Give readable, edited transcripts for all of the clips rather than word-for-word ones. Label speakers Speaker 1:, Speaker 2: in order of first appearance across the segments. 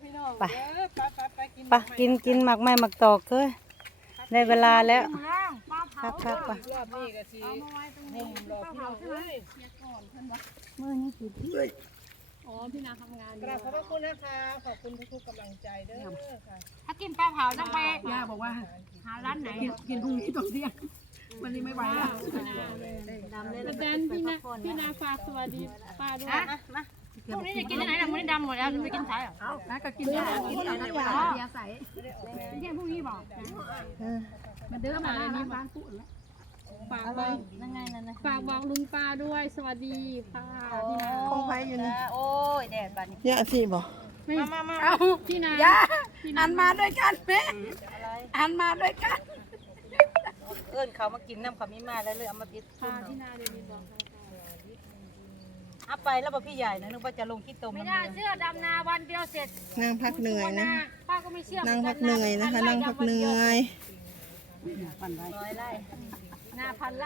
Speaker 1: ไปไปกินหมักไม้หมักตอกเอ้ยได้เวลาแล้วครับไป
Speaker 2: รอบนี้ก็สิห่มรอพี่น้องเอ้ย
Speaker 1: มื้อนี้สิพี่
Speaker 3: อ๋อพี่นาทำงาน
Speaker 2: กราบขอบพระคุณนะคะขอบคุณทุกๆกำลังใจเด้อค่ะ
Speaker 3: ถ้ากินปลาเผาต้องไป
Speaker 4: ย่าบอกว่า
Speaker 3: หาร้านไหน
Speaker 4: กินพรุ่งนี้ตอนเที่ยงวันนี้ไม่ไหวแล้ว
Speaker 3: อาจารย์พี่นาฝากสวัสดีป้าด้วย
Speaker 1: มา
Speaker 3: พรุ่งนี้จะกินที่ไหนล่ะมื้อนี้ดำหมดแล้วจะไปกินสายเหรอ
Speaker 4: นะก็กินได้กินแต่น้ำยาเบียร์ใส
Speaker 3: ไม่ใช่พรุ่งนี้บอก
Speaker 4: มันเดิมมาเลยนี่ร้านพูดแล้ว
Speaker 3: ฝาก
Speaker 1: อะ
Speaker 3: บ
Speaker 1: ไร
Speaker 3: อก
Speaker 1: นั่นไงนั่นนะ
Speaker 3: ฝากบอกลุงป้าด้วย สวัสดีค่ะพี่นา
Speaker 4: คงไว้อยู่นี่
Speaker 1: โอ้ยแดดบัดนี้
Speaker 4: ย่าสิบอก
Speaker 3: ไม่มาพี่นา
Speaker 4: ย่าหันมาด้วยกันแม่
Speaker 1: อะไร
Speaker 4: หันมาด้วยกัน
Speaker 1: เอิ้นเขามากินน้ำเขามีมาแล้วเลยเอามาปิด
Speaker 3: ค่ะพี่นาเดี๋ยวนี้บอก
Speaker 1: เอาไปแล้วบ่พี่ใหญ่นะนึกว่าจะลงขี้ตม
Speaker 3: ไม่ได้เสื้อดำนาวันเดียวเสร็จ
Speaker 4: นั่งพักเหนื่อยนะ
Speaker 3: ป้าก็ไม่เชื่อ
Speaker 4: นั่งพักเหนื่อยนะคะนั่งพักเหนื่อย
Speaker 1: ร้อยไร่
Speaker 3: นาพันไร่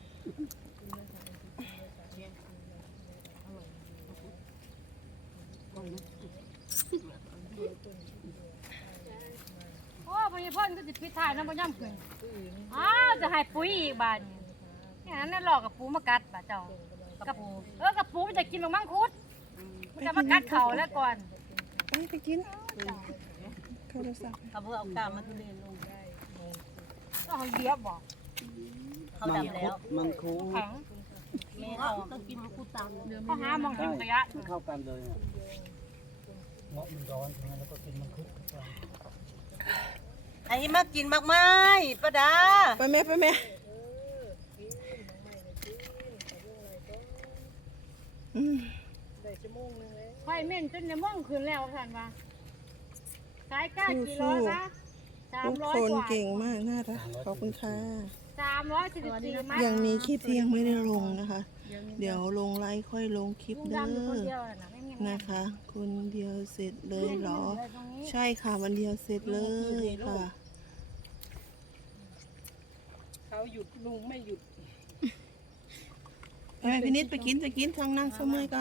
Speaker 3: โอ้พญพ่นก็จะพิถ่ายน้ำมันย่ำขึ้นอ้าวจะให้ปุ๋ยอีกบาทอย่างนั้นหลอกกับปูมากัดป่ะเจ้ากับปูกับปูมันจะกินมังคุดมันจะมากัดเขาแล้วก่อน
Speaker 4: ไปกินโทรศัพท์
Speaker 1: เขาเพื่อเอากามมาทุเรียนลง
Speaker 3: ก็เขาเหยียบบอก
Speaker 1: เขาดำแล้ว
Speaker 5: มังคุด
Speaker 3: แข็ง
Speaker 1: แม่เอา
Speaker 3: เขาหามองกินขยะ
Speaker 5: มันเข้ากันเลยอะเงาะมันร้อนใช่ไหมแล้วก็กินมังคุดเข้าไป
Speaker 1: อันนี้มากินมากไม้ป้าดา
Speaker 4: ไปแม่ไปแม่
Speaker 3: ไฟเม่นจนจะม่วงขึ้นแล้วท่านว่าขายก้ากี่ร้อยคะ
Speaker 4: ทุกคนเก่งมากน่ารักขอบคุณค่ะ
Speaker 3: 344มัด
Speaker 4: ยังมีคลิปที่ยังไม่ได้ลงนะคะ เดี๋ยวลงไลฟ์ค่อยลงคลิป
Speaker 3: ลุง
Speaker 4: เด้
Speaker 3: ดำอยู่คน
Speaker 4: อ
Speaker 3: เดียวน่ะไม่มี
Speaker 4: นะคะ คนเดียวเสร็จเลยเหรอ ใช่ค่ะวันเดียวเสร็จเลยค่ะ
Speaker 2: เขาหยุดลุงไม่หยุด
Speaker 4: ไปพี่นิดไปกินทางนั่งสมัยกัน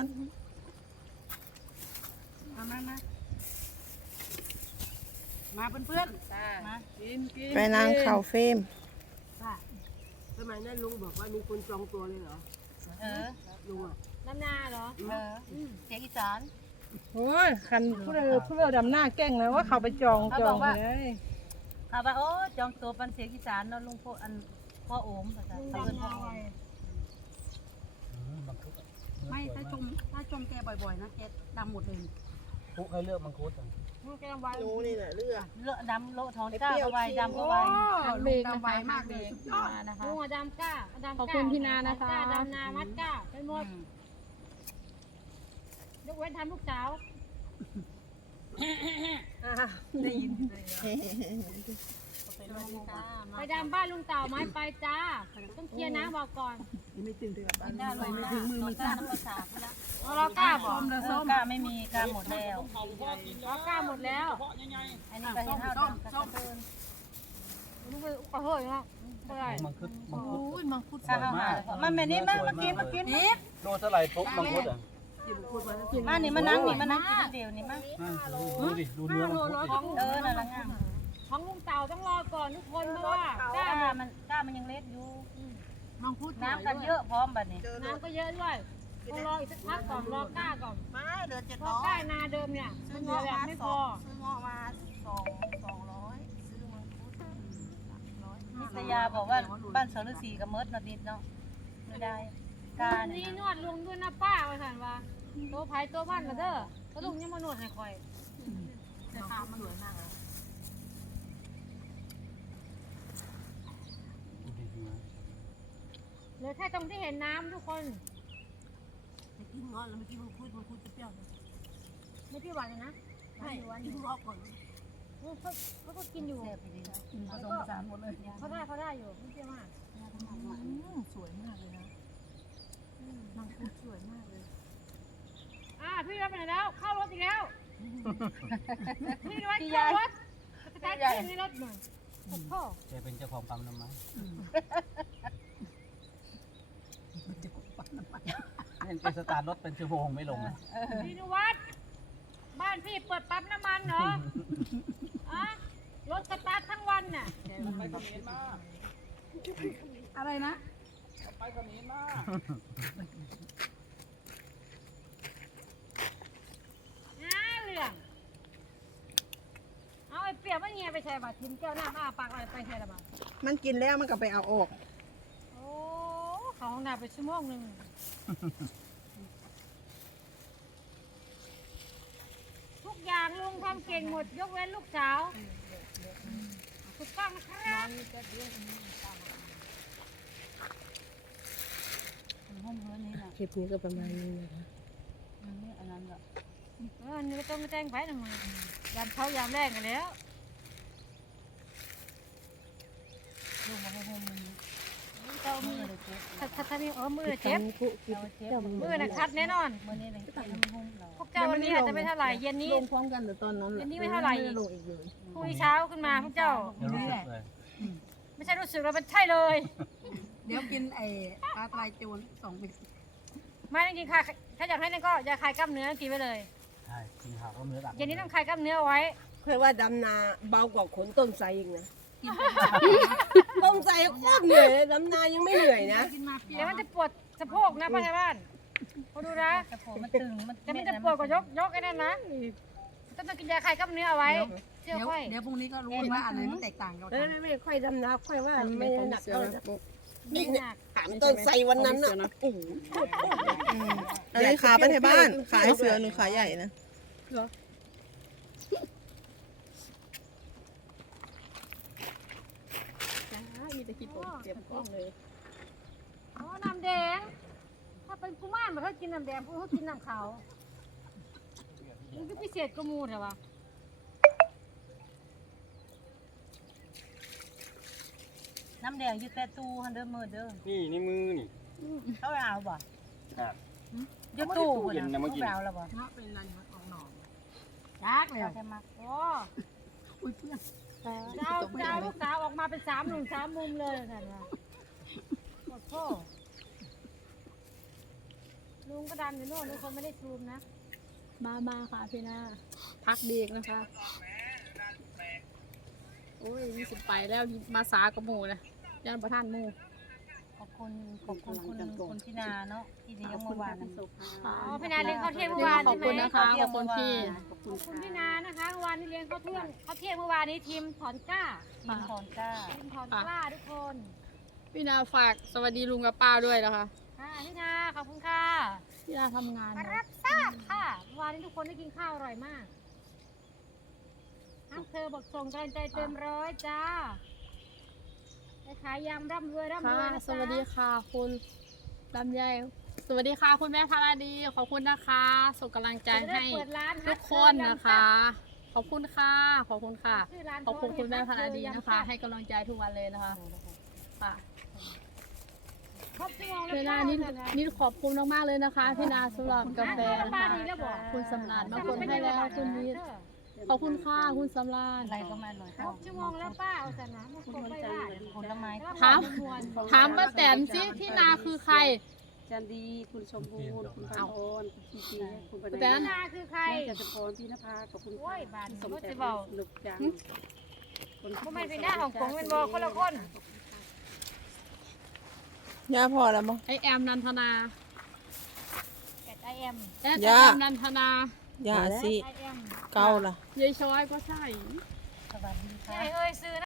Speaker 2: มาเพื่อนๆมากิน
Speaker 4: ไปนางเข่าเฟรม
Speaker 2: สมัยนั้นลุงบอกว่ามีคนจองตัวเลยเหรอ ลุงอ่ะ
Speaker 3: น้ำนาเหรอ
Speaker 1: เสียงอีสาน
Speaker 2: โอ้ยคันผู้เรือดำหน้าแกล้งเลยว่าเขาไปจองเลย
Speaker 1: เขาว่าโอ้จองตัวปันเสียงอีสานเนาะลุงพ่ออันพ่อโอมเขาเอิ้นพ่อโอม
Speaker 5: มังคุดอะ
Speaker 4: ไม่ถ้าชมแกบ่อยๆนะแกดำหมดเลย
Speaker 5: พวกให้เลือกมังคุดอะ
Speaker 3: มึงแกงไว้
Speaker 4: โอ้นี่แหละเลือด
Speaker 1: เลอะดำโลท้องก้าเอาไว้ดำเอาไว้
Speaker 4: ลงดำไวมากเลยสุดยอด
Speaker 1: นะคะ
Speaker 3: ลุงดำก้าดำก้าขอบคุณพี่นานะคะก้าดำนามัดก้าไปหมดยกเว้นทำลูกสาว
Speaker 1: ได้ยิน
Speaker 3: ไปดำบ้านลุงเต่าไม้ไปจ้าต้องเคลียร์น้ำบอกก่อน
Speaker 4: ไม่ถึงเดือนบ้าน
Speaker 1: ได้ลงมาน้องก้าน้ำภาษาพุ่นละ
Speaker 3: เรากล้าบอก
Speaker 1: ก้าไม่มีก้าหมดแล้ว
Speaker 3: เรากล้าหมดแล้ว
Speaker 1: อันนี้ก็เห็นห้าดำกระเทิน
Speaker 3: มึงไปขอโทษเนาะเท่าไหร่
Speaker 5: มังคุดส
Speaker 1: ก้า
Speaker 5: วย
Speaker 1: เอา
Speaker 5: มา
Speaker 1: หาก มาแม่นี่มากินนี่
Speaker 5: โลเท่าไหร่ปุ๊บมังคุดอ่ะ
Speaker 1: มานี่มานั่งนี่มานั่งกินเดียวนี่มา
Speaker 5: ดูดิดูเนื้อมังคุดดิ
Speaker 1: นั่นละงาม
Speaker 3: ของลุงเต่าต้องรอก่อนทุกคนเพราะว่า
Speaker 1: ก้ามันยังเล็กอยู่น้ำกันเยอะพร้อมบัดนี้
Speaker 3: น้ำก็เยอะด้วยต้องรออีกสักพักก่อนรอก้าก่อน
Speaker 4: ไม่เหลือ
Speaker 3: เพราะก้านาเดิมเนี่ยมันเหลือแบบไม่พอ
Speaker 4: ซื้อเงาะมา200ซื้อมังคุด
Speaker 1: นิตยาบอกว่าบ้านเสรศรีกับเมิร์ดนดิดเนาะไม่ได้ก้า
Speaker 3: วัน
Speaker 1: เนี่
Speaker 3: นี้
Speaker 1: ย
Speaker 3: นวดลุงด้วยนะป้าว่าสันว่าตัวไผ่ตัวบ้านนะเด้อก็ลุงยังมานวดให้คอย
Speaker 4: แต่ขามันสวยมากเลย
Speaker 5: ดูดิเนื้อ
Speaker 3: เหลือแค่ตรงที่เห็นน้ำทุกคน
Speaker 4: ไปกินเงาะแล้วไม่กินมังคุดจะเปรี้ยวเลย
Speaker 3: ไม่พี่หวานเลยนะ
Speaker 4: ใช่กินเงาะก่อน
Speaker 3: เขาก็กินอยู่
Speaker 4: ผสมผสานหมดเลย
Speaker 3: เขาได้อยู่ไม่เชื่อมาก
Speaker 4: สวยมากเลยนะมังคุดสวยมากเลย
Speaker 3: พี่รถไปไหนแล้วเข้ารถอีกแล้วพี่รถเข้ารถจะแท็กซี่ในรถหน่อยโอ้โห
Speaker 5: แกเป็นเจ้าของปั๊มน้ำมันเห็นแกสตาร์ทรถเป็นชั่วโมงไม่ลงนะ
Speaker 3: พี่นวัดบ้านพี่เปิดปั๊มน้ำมันเหรออะรถสตาร์ททั้งวันน่ะ
Speaker 5: ไปเขมรมา
Speaker 2: อะไรนะ
Speaker 5: ไปเขมรมา
Speaker 3: เรื่องเอาไอ้เปียกมันเงียไปใช่ป่ะทิ้งแก้วน้ำปากอะไรไปใช่หรือเปล่า
Speaker 4: มันกินแล้วมันก็ไปเอาออก
Speaker 3: โอ้เขาห้องน้ำไปชั่วโมงหนึ่งทุกอย่างลุงทำเก่งหมดยกเว้นลูกสาวถูกต้องนะครับ
Speaker 2: คลิปนี้ก็ประมาณนี้นะคะ
Speaker 3: นี่ก็ต้องแจ้งไปนะมึงยามเขายามแรกกันแล้วลุงมาให้ห้องมึงเจ้ามือถ้านี่มือเจ็บมือน่ะคัดแน่นอนพวกเจ้าวันนี้อาจจะไม่เท่าไหร่เย็นนี้
Speaker 4: ลงพร้อมกันแต่ตอนนั้นแหละ
Speaker 3: เย็นนี้ไม่เท่าไหร่
Speaker 4: ลงอีกเลย
Speaker 3: พรุ่งนี้เช้าขึ้นมาพวกเจ้า
Speaker 5: เดี๋ยวรู้สึกเลย
Speaker 3: ไม่ใช่รู้สึกเราเป็นใช่เลย
Speaker 2: เดี๋ยวกินไอ้ปลาทลายโจร2 เม็ด
Speaker 3: ไม่จริงๆค่ะถ้าอยากให้นั่นก็ยาคลายกล้ามเนื้อกินไปเลย
Speaker 5: ใช่กินข้าวก็เนื้อตับ
Speaker 3: เย็นนี้ต้องคลายกล้ามเนื้อเอาไว้
Speaker 2: เคยว่าดำนาเบากว่าขนต้นไทรอีกนะต้นไทรโคตรเหนื่อยเลยดำนายังไม่เหนื่อยนะ
Speaker 3: เดี๋ยวมันจะปวดสะโพกนะป้าชาวบ้านพอดูนะสะโพกมันตึงแต่มันจะปวดกว่ายกไอ้นั่นนะต้องกินยาคลายกล้ามเนื้อเอาไว้เชื่อไว้
Speaker 6: เดี๋ยวพรุ่งนี้ก็รู้ว่าอันไหนมันแตกต่างกัน
Speaker 2: ไม่ค่อยดำนาค่อยว่าไม่หนักเท่าไหร่
Speaker 3: นี่หนัก
Speaker 2: ถามต้นไทรวันนั้นน่ะโอ้โห
Speaker 4: อันนี้ขาไปในบ้านขาให้เสือหรือขาใหญ่นะ
Speaker 3: อ๋อน้ำแดงถ้าเป็นกุมารมันเขากินน้ำแดงพวกเขากินน้ำขาวมันก็พิเศษกว่าหมูแต่ว่า
Speaker 1: น้ำแดงอยู่แต่ตู้ฮันเดอร์มือเด้อ
Speaker 5: นี่ในมือนี่
Speaker 1: เขาเอาบ่
Speaker 5: ครับ
Speaker 1: อยู่ตู้
Speaker 5: เย็นนะเมื่อกี้
Speaker 1: เอาแล้วบ่
Speaker 6: เนาะเป็นนันมันออกหนอง
Speaker 3: จักเลยโอ้
Speaker 6: อุ้ยเพื่อน
Speaker 3: เจ้าลูกสาวออกมาเป็น3 หนุ่ม3 มุมเลยนั่นนะโอ้โหลุงก็ดันอยู่โน่นลุงคนไม่ได้ซูมนะ
Speaker 6: มาค่ะพี่นาพักเด็กนะคะโอ้ยมีสิไปแล้วมาสากระหมูนะยันประทานหมู
Speaker 1: ขอบคุณคุณพี่นาเนาะที่เลี้ยงเมื่อวานนั้น
Speaker 3: อ๋อพี่นาเลี้ยงข้าวเที่ยงเมื่อวาน
Speaker 6: ขอบ
Speaker 3: ใช่ไหม
Speaker 6: คุณนะคะขอบคุณพี่
Speaker 3: ขอบคุณพี่นานะคะเมื่อวานนี้เลี้ยงข้าวเที่ยงเมื่อวานนี้ทีมถอนกล้า
Speaker 1: ทีมถอนกล้า
Speaker 3: ทีมถอนกล้าทุกคน
Speaker 6: พี่นาฝากสวัสดีลุงกับป้าด้วยนะคะ
Speaker 3: ค่ะพี่นาขอบคุณค่ะ
Speaker 6: พี่นาทำงาน
Speaker 3: มา
Speaker 6: นะ
Speaker 3: รับทราบค่ะเมื่อวานนี้ทุกคนได้กินข้าวอร่อยมากทั้งเธอบอกส่งกำลังใจเต็มร้อยจ้าไปขายยำร่ำรวยนะ
Speaker 6: ค่ะ
Speaker 3: จ๊ะ
Speaker 6: สวัสดีค่ะคุณลำไยสวัสดีค่ะคุณแม่พาราดีขอบคุณนะคะส่งกำลังใจ
Speaker 3: จะได้
Speaker 6: ให้
Speaker 3: เปิดร้าน
Speaker 6: ทุกคนนะคะ ขอบคุณค่ะขอบคุณค่ะ
Speaker 3: ชื่ร้าน
Speaker 6: ขอบคุณคุณแม่พาราดี
Speaker 3: ยำ
Speaker 6: นะคะ ให้กำลังใจทุกวันเลยนะคะค่ะ
Speaker 3: ครบชั่วโมงแล้ว
Speaker 6: เวลานี้ขอบคุณมากๆเลยนะคะพี่นาสำหรับกาแฟนะคะคุณสำราญบางคนให้แล้วคุณนิดขอบคุณค่ะคุณสำราญ
Speaker 1: อะไรก็ไม่อร่อย
Speaker 3: ครบชั่วโมงแล้วป้าเอาแต่น้ำมาครบไม่ได้
Speaker 1: ผลไม้
Speaker 6: ถามป้าแตนสิที่นาคือใคร
Speaker 2: จันดีคุณสมบูรณ์คุณพันพรคุณชีคุณป
Speaker 6: ป้า
Speaker 2: นั
Speaker 6: แต
Speaker 2: ย
Speaker 6: น
Speaker 3: นาคือใคร
Speaker 2: จันทพรพี่นภาขอบคุณ
Speaker 3: โอ้ยบาน
Speaker 2: สม
Speaker 3: ก็
Speaker 2: แต่
Speaker 3: จะบอก
Speaker 2: สนุกจัง
Speaker 3: ทำไมเป็นหน้าของผมเป็นบอกคนละคน
Speaker 4: ย่าพอแล้วมั้ง
Speaker 6: ไอแอมนันทนา
Speaker 3: แอดไอเอ็ม
Speaker 6: แอด
Speaker 4: ย่า
Speaker 6: แอมนันทนา
Speaker 4: ย่าสิ
Speaker 3: ไอเอ็ม
Speaker 4: เกาล่ะ
Speaker 6: ยายช้อยก็ใช่
Speaker 1: สวัสดีค่ะ
Speaker 3: ใช่เอ้ยซื้อ